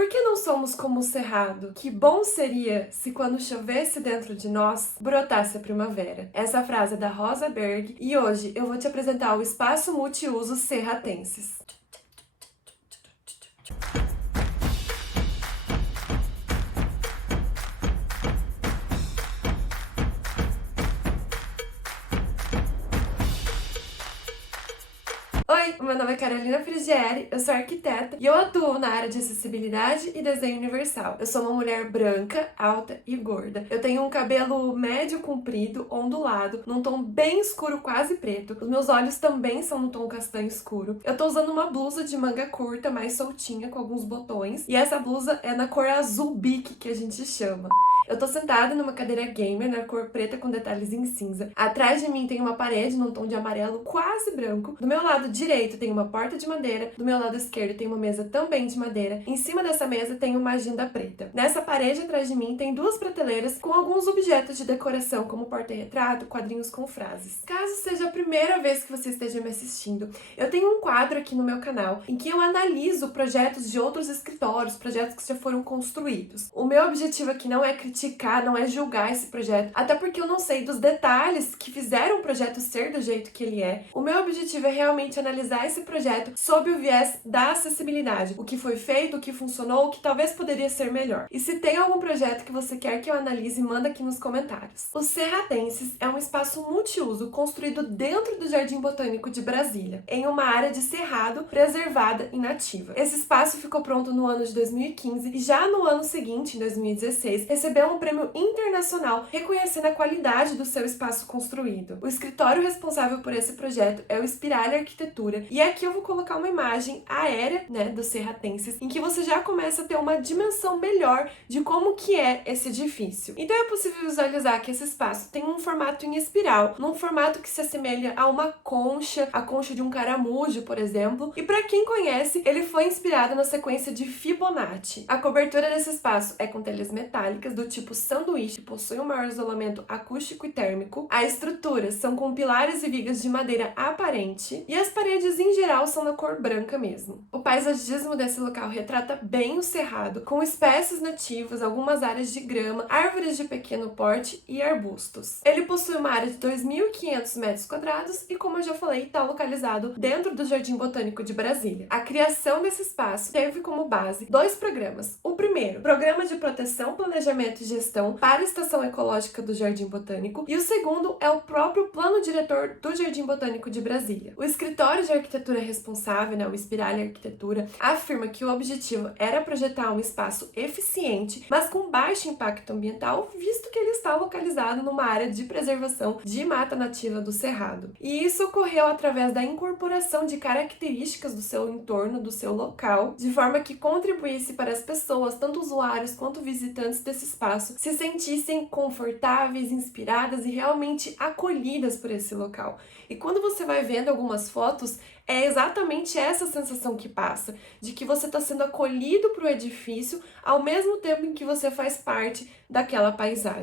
Por que não somos como o cerrado? Que bom seria se quando chovesse dentro de nós, brotasse a primavera. Essa frase é da Rosa Berg e hoje eu vou te apresentar o Espaço Multiuso Serratenses. Oi, meu nome é Carolina Frigieri, eu sou arquiteta e eu atuo na área de acessibilidade e desenho universal. Eu sou uma mulher branca, alta e gorda. Eu tenho um cabelo médio comprido, ondulado, num tom bem escuro, quase preto. Os meus olhos também são no tom castanho escuro. Eu tô usando uma blusa de manga curta, mais soltinha, com alguns botões. E essa blusa é na cor azul bique, que a gente chama. Eu tô sentada numa cadeira gamer na cor preta com detalhes em cinza. Atrás de mim tem uma parede num tom de amarelo quase branco. Do meu lado direito tem uma porta de madeira. Do meu lado esquerdo tem uma mesa também de madeira. Em cima dessa mesa tem uma agenda preta. Nessa parede atrás de mim tem duas prateleiras com alguns objetos de decoração, como porta-retrato, quadrinhos com frases. Caso seja a primeira vez que você esteja me assistindo, eu tenho um quadro aqui no meu canal em que eu analiso projetos de outros escritórios, projetos que já foram construídos. O meu objetivo aqui não é criticar, não é julgar esse projeto, até porque eu não sei dos detalhes que fizeram o projeto ser do jeito que ele é. O meu objetivo é realmente analisar esse projeto sob o viés da acessibilidade, o que foi feito, o que funcionou, o que talvez poderia ser melhor. E se tem algum projeto que você quer que eu analise, manda aqui nos comentários. O Serratenses é um espaço multiuso construído dentro do Jardim Botânico de Brasília, em uma área de cerrado preservada e nativa. Esse espaço ficou pronto no ano de 2015 e já no ano seguinte, em 2016, recebeu um prêmio internacional reconhecendo a qualidade do seu espaço construído. O escritório responsável por esse projeto é o Spirale Arquitetura, e aqui eu vou colocar uma imagem aérea, do Serratenses, em que você já começa a ter uma dimensão melhor de como que é esse edifício. Então é possível visualizar que esse espaço tem um formato em espiral, num formato que se assemelha a uma concha, a concha de um caramujo, por exemplo, e para quem conhece, ele foi inspirado na sequência de Fibonacci. A cobertura desse espaço é com telhas metálicas do tipo sanduíche, possui um maior isolamento acústico e térmico. A estrutura são com pilares e vigas de madeira aparente e as paredes em geral são na cor branca mesmo. O paisagismo desse local retrata bem o cerrado, com espécies nativas, algumas áreas de grama, árvores de pequeno porte e arbustos. Ele possui uma área de 2.500 metros quadrados e, como eu já falei, está localizado dentro do Jardim Botânico de Brasília. A criação desse espaço teve como base dois programas. O primeiro, Programa de Proteção, Planejamento e Gestão para a Estação Ecológica do Jardim Botânico, e o segundo é o próprio Plano Diretor do Jardim Botânico de Brasília. O escritório de arquitetura responsável, o Spirale Arquitetura, afirma que o objetivo era projetar um espaço eficiente, mas com baixo impacto ambiental, visto que ele está localizado numa área de preservação de mata nativa do Cerrado. E isso ocorreu através da incorporação de características do seu entorno, do seu local, de forma que contribuísse para as pessoas, tanto usuários quanto visitantes desse espaço, se sentissem confortáveis, inspiradas e realmente acolhidas por esse local. E quando você vai vendo algumas fotos, é exatamente essa sensação que passa, de que você está sendo acolhido para o edifício ao mesmo tempo em que você faz parte daquela paisagem.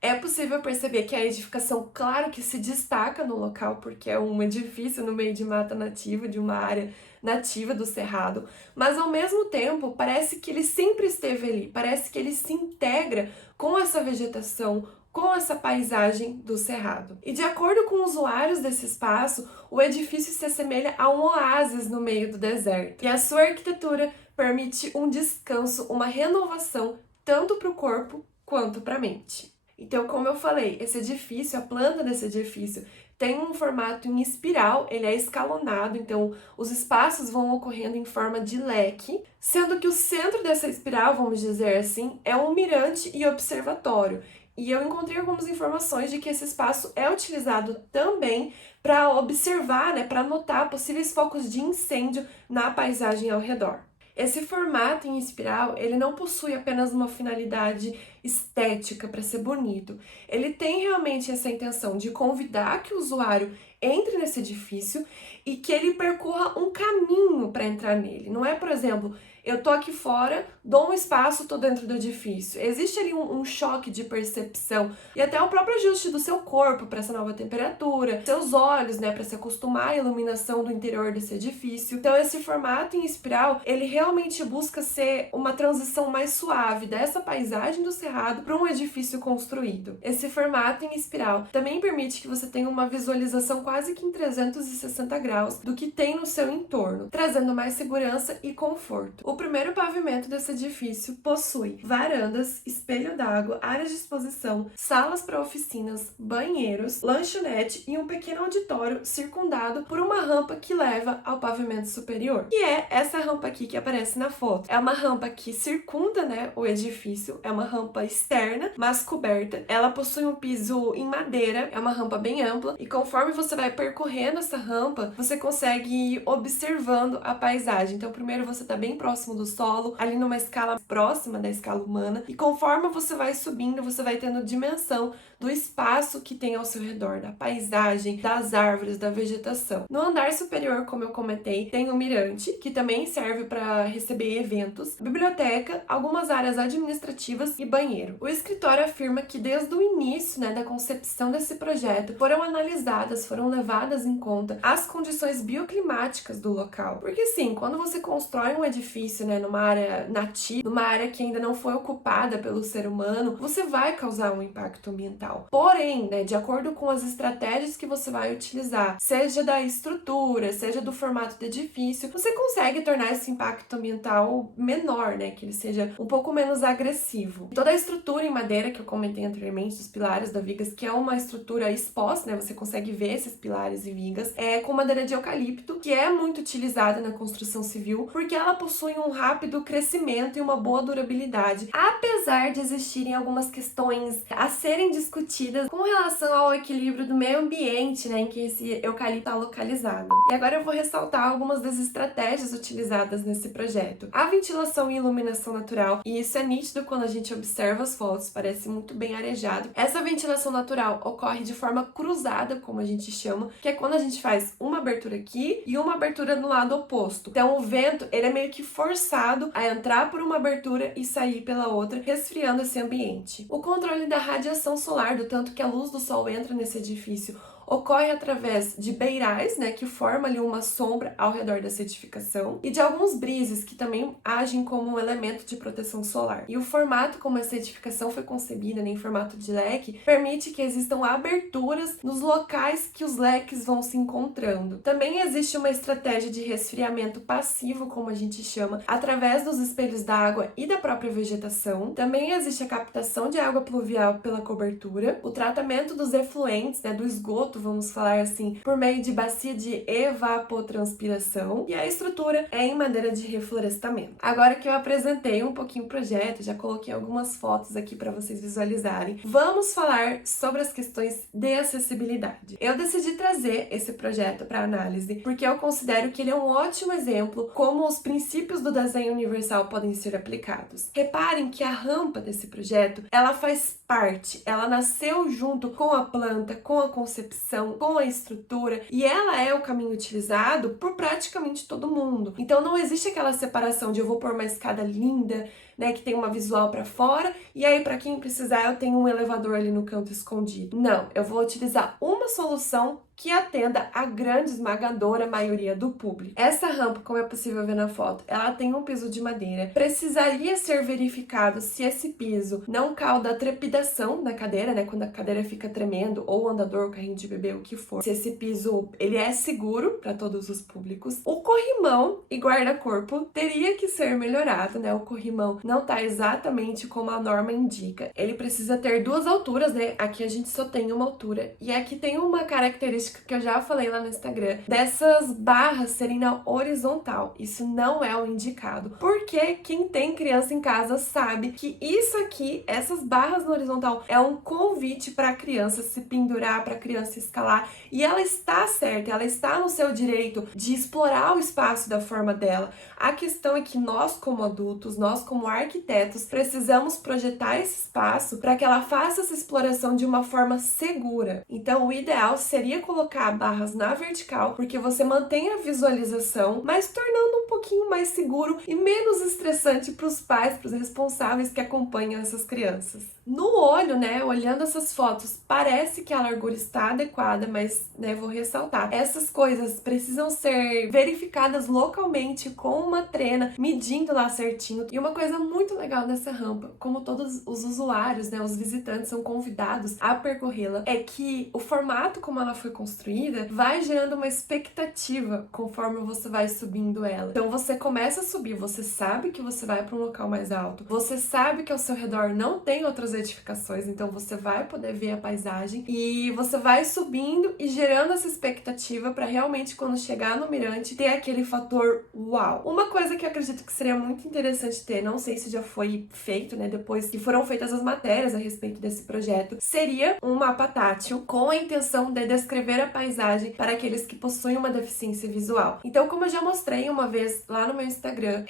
É possível perceber que a edificação, claro que se destaca no local, porque é um edifício no meio de mata nativa, de uma área nativa do Cerrado, mas ao mesmo tempo parece que ele sempre esteve ali, parece que ele se integra com essa vegetação, com essa paisagem do Cerrado. E de acordo com usuários desse espaço, o edifício se assemelha a um oásis no meio do deserto. E a sua arquitetura permite um descanso, uma renovação, tanto para o corpo quanto para a mente. Então, como eu falei, esse edifício, a planta desse edifício, tem um formato em espiral, ele é escalonado, então os espaços vão ocorrendo em forma de leque, sendo que o centro dessa espiral, vamos dizer assim, é um mirante e observatório. E eu encontrei algumas informações de que esse espaço é utilizado também para observar, para notar possíveis focos de incêndio na paisagem ao redor. Esse formato em espiral, ele não possui apenas uma finalidade estética para ser bonito. Ele tem realmente essa intenção de convidar que o usuário entre nesse edifício e que ele percorra um caminho para entrar nele. Não é, por exemplo, Eu tô aqui fora, dou um espaço, tô dentro do edifício. Existe ali um choque de percepção e até o próprio ajuste do seu corpo para essa nova temperatura, seus olhos, né, para se acostumar à iluminação do interior desse edifício. Então esse formato em espiral, ele realmente busca ser uma transição mais suave dessa paisagem do cerrado para um edifício construído. Esse formato em espiral também permite que você tenha uma visualização quase que em 360 graus do que tem no seu entorno, trazendo mais segurança e conforto. O primeiro pavimento desse edifício possui varandas, espelho d'água, áreas de exposição, salas para oficinas, banheiros, lanchonete e um pequeno auditório circundado por uma rampa que leva ao pavimento superior. E é essa rampa aqui que aparece na foto. É uma rampa que circunda, né, o edifício, é uma rampa externa, mas coberta. Ela possui um piso em madeira, é uma rampa bem ampla, e conforme você vai percorrendo essa rampa, você consegue ir observando a paisagem. Então, primeiro você está bem próximo do solo, ali numa escala próxima da escala humana, e conforme você vai subindo, você vai tendo dimensão do espaço que tem ao seu redor, da paisagem, das árvores, da vegetação. No andar superior, como eu comentei, tem o mirante, que também serve para receber eventos, biblioteca, algumas áreas administrativas e banheiro. O escritório afirma que desde o início, né, da concepção desse projeto, foram analisadas, foram levadas em conta as condições bioclimáticas do local. Porque sim, quando você constrói um edifício, né, numa área nativa, numa área que ainda não foi ocupada pelo ser humano, você vai causar um impacto ambiental. Porém, né, de acordo com as estratégias que você vai utilizar, seja da estrutura, seja do formato do edifício, você consegue tornar esse impacto ambiental menor, né, que ele seja um pouco menos agressivo. Toda a estrutura em madeira que eu comentei anteriormente, dos pilares da vigas, que é uma estrutura exposta, né, você consegue ver esses pilares e vigas, é com madeira de eucalipto, que é muito utilizada na construção civil, porque ela possui um rápido crescimento e uma boa durabilidade, apesar de existirem algumas questões a serem discutidas com relação ao equilíbrio do meio ambiente, né, em que esse eucalipto está localizado. E agora eu vou ressaltar algumas das estratégias utilizadas nesse projeto. A ventilação e iluminação natural, e isso é nítido quando a gente observa as fotos, parece muito bem arejado. Essa ventilação natural ocorre de forma cruzada, como a gente chama, que é quando a gente faz uma abertura aqui e uma abertura no lado oposto. Então o vento, ele é meio que forçado a entrar por uma abertura e sair pela outra, resfriando esse ambiente. O controle da radiação solar, do tanto que a luz do sol entra nesse edifício, ocorre através de beirais, né, que forma ali uma sombra ao redor da edificação, e de alguns brises que também agem como um elemento de proteção solar. E o formato como essa edificação foi concebida, né, em formato de leque, permite que existam aberturas nos locais que os leques vão se encontrando. Também existe uma estratégia de resfriamento passivo, como a gente chama, através dos espelhos d'água e da própria vegetação. Também existe a captação de água pluvial pela cobertura, o tratamento dos efluentes, né, do esgoto, vamos falar assim, por meio de bacia de evapotranspiração, e a estrutura é em madeira de reflorestamento. Agora que eu apresentei um pouquinho o projeto, já coloquei algumas fotos aqui para vocês visualizarem, vamos falar sobre as questões de acessibilidade. Eu decidi trazer esse projeto para análise porque eu considero que ele é um ótimo exemplo como os princípios do desenho universal podem ser aplicados. Reparem que a rampa desse projeto, ela faz parte, ela nasceu junto com a planta, com a concepção, com a estrutura, e ela é o caminho utilizado por praticamente todo mundo. Então não existe aquela separação de eu vou pôr uma escada linda, né, que tem uma visual para fora, e aí para quem precisar eu tenho um elevador ali no canto escondido. Não, eu vou utilizar uma solução que atenda a grande esmagadora maioria do público. Essa rampa, como é possível ver na foto, ela tem um piso de madeira. Precisaria ser verificado se esse piso não causa a trepidação da cadeira, né, quando a cadeira fica tremendo, ou o andador, o carrinho de bebê, o que for. Se esse piso, ele é seguro para todos os públicos. O corrimão e guarda-corpo teria que ser melhorado, né? O corrimão não tá exatamente como a norma indica. Ele precisa ter duas alturas, né? Aqui a gente só tem uma altura. E aqui tem uma característica que eu já falei lá no Instagram, dessas barras serem na horizontal. Isso não é o indicado. Porque quem tem criança em casa sabe que isso aqui, essas barras na horizontal, é um convite para a criança se pendurar, para a criança escalar. E ela está certa, ela está no seu direito de explorar o espaço da forma dela. A questão é que nós, como adultos, nós, como arquitetos, precisamos projetar esse espaço para que ela faça essa exploração de uma forma segura. Então, o ideal seria colocar barras na vertical, porque você mantém a visualização, mas tornando um pouquinho mais seguro e menos estressante para os pais, para os responsáveis que acompanham essas crianças. No olho, né, olhando essas fotos, parece que a largura está adequada, mas, né, vou ressaltar, essas coisas precisam ser verificadas localmente com uma trena, medindo lá certinho. E uma coisa muito legal dessa rampa, como todos os usuários, né, os visitantes são convidados a percorrê-la, é que o formato como ela foi construída vai gerando uma expectativa conforme você vai subindo ela. Então você começa a subir, você sabe que você vai para um local mais alto, você sabe que ao seu redor não tem outras edificações, então você vai poder ver a paisagem e você vai subindo e gerando essa expectativa para realmente quando chegar no mirante ter aquele fator uau. Uma coisa que eu acredito que seria muito interessante ter, não sei se já foi feito, né, depois que foram feitas as matérias a respeito desse projeto, seria um mapa tátil com a intenção de descrever a paisagem para aqueles que possuem uma deficiência visual. Então, como eu já mostrei uma vez lá no meu Instagram,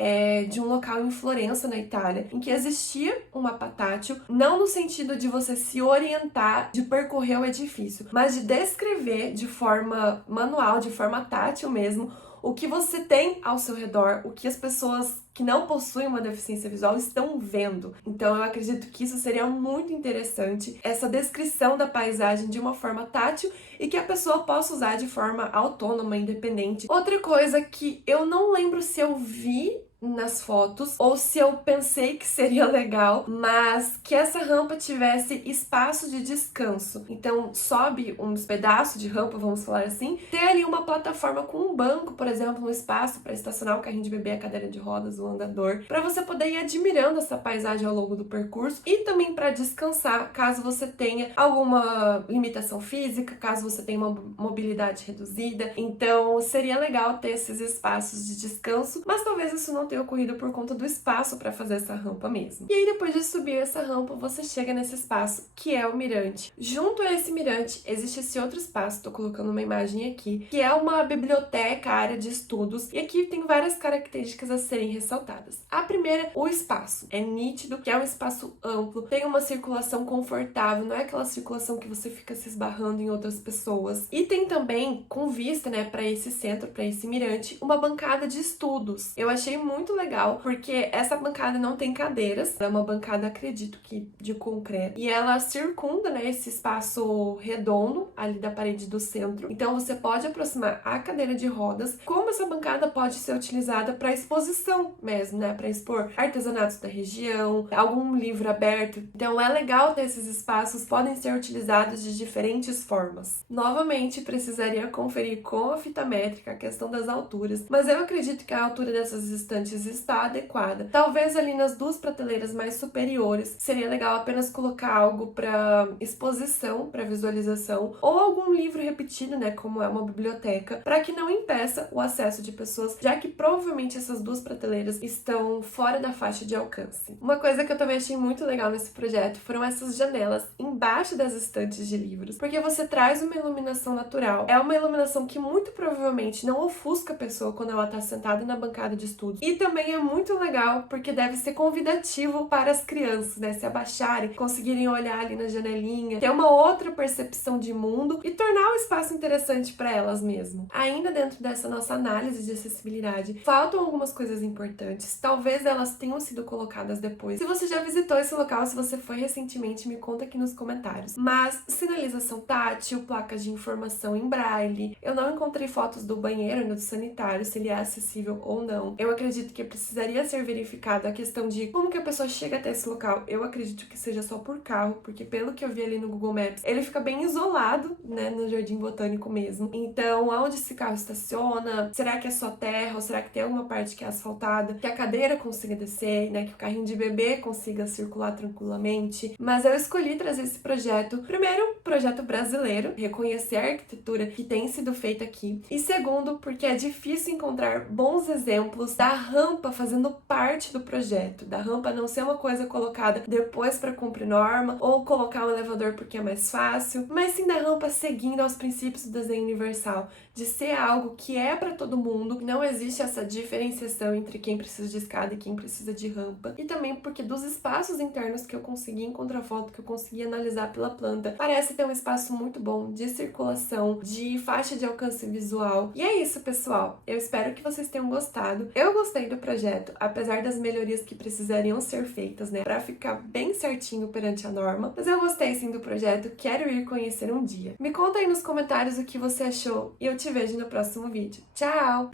de um local em Florença, na Itália, em que existia um mapa tátil, não no sentido de você se orientar, de percorrer o edifício, mas de descrever de forma manual, de forma tátil mesmo, o que você tem ao seu redor, o que as pessoas que não possuem uma deficiência visual estão vendo. Então eu acredito que isso seria muito interessante, essa descrição da paisagem de uma forma tátil e que a pessoa possa usar de forma autônoma, independente. Outra coisa que eu não lembro se eu vi nas fotos ou se eu pensei que seria legal, mas que essa rampa tivesse espaço de descanso. Então sobe uns pedaços de rampa, vamos falar assim, ter ali uma plataforma com um banco, por exemplo, um espaço para estacionar o carrinho de bebê, a cadeira de rodas, o andador, para você poder ir admirando essa paisagem ao longo do percurso e também para descansar, caso você tenha alguma limitação física, caso você tenha uma mobilidade reduzida. Então seria legal ter esses espaços de descanso, mas talvez isso não tenha ocorrido por conta do espaço para fazer essa rampa mesmo. E aí depois de subir essa rampa, você chega nesse espaço que é o mirante. Junto a esse mirante existe esse outro espaço, tô colocando uma imagem aqui, que é uma biblioteca, área de estudos, e aqui tem várias características a serem ressaltadas. A primeira, o espaço. É nítido que é um espaço amplo, tem uma circulação confortável, não é aquela circulação que você fica se esbarrando em outras pessoas. E tem também, com vista, né, para esse centro, para esse mirante, uma bancada de estudos. Eu achei muito legal, porque essa bancada não tem cadeiras, é uma bancada, acredito que de concreto, e ela circunda, né, esse espaço redondo ali da parede do centro. Então você pode aproximar a cadeira de rodas, como essa bancada pode ser utilizada para exposição mesmo, né, para expor artesanatos da região, algum livro aberto. Então é legal ter esses espaços, podem ser utilizados de diferentes formas. Novamente, precisaria conferir com a fita métrica a questão das alturas, mas eu acredito que a altura dessas estantes está adequada. Talvez ali nas duas prateleiras mais superiores seria legal apenas colocar algo para exposição, para visualização, ou algum livro repetido, né, como é uma biblioteca, para que não impeça o acesso de pessoas, já que provavelmente essas duas prateleiras estão fora da faixa de alcance. Uma coisa que eu também achei muito legal nesse projeto foram essas janelas embaixo das estantes de livros, porque você traz uma iluminação natural. É uma iluminação que muito provavelmente não ofusca a pessoa quando ela está sentada na bancada de estudos. E também é muito legal porque deve ser convidativo para as crianças, né, se abaixarem, conseguirem olhar ali na janelinha, ter uma outra percepção de mundo e tornar o espaço interessante para elas mesmo. Ainda dentro dessa nossa análise de acessibilidade, faltam algumas coisas importantes, talvez elas tenham sido colocadas depois. Se você já visitou esse local, se você foi recentemente, me conta aqui nos comentários. Mas sinalização tátil, placas de informação em braille, eu não encontrei fotos do banheiro e do sanitário, se ele é acessível ou não. Eu acredito que precisaria ser verificada a questão de como que a pessoa chega até esse local. Eu acredito que seja só por carro, porque pelo que eu vi ali no Google Maps, ele fica bem isolado, né, no Jardim Botânico mesmo. Então, aonde esse carro estaciona? Será que é só terra ou será que tem alguma parte que é asfaltada? Que a cadeira consiga descer, né, que o carrinho de bebê consiga circular tranquilamente. Mas eu escolhi trazer esse projeto, primeiro, projeto brasileiro, reconhecer a arquitetura que tem sido feita aqui, e segundo, porque é difícil encontrar bons exemplos da rampa fazendo parte do projeto, da rampa não ser uma coisa colocada depois para cumprir norma ou colocar um elevador porque é mais fácil, mas sim da rampa seguindo aos princípios do desenho universal, de ser algo que é para todo mundo, não existe essa diferenciação entre quem precisa de escada e quem precisa de rampa, e também porque dos espaços internos que eu consegui encontrar foto, que eu consegui analisar pela planta, parece ter um espaço muito bom de circulação, de faixa de alcance visual. E é isso, pessoal. Eu espero que vocês tenham gostado. Eu gostei do projeto, apesar das melhorias que precisariam ser feitas, né, para ficar bem certinho perante a norma, mas eu gostei sim do projeto, quero ir conhecer um dia. Me conta aí nos comentários o que você achou e eu te vejo no próximo vídeo. Tchau!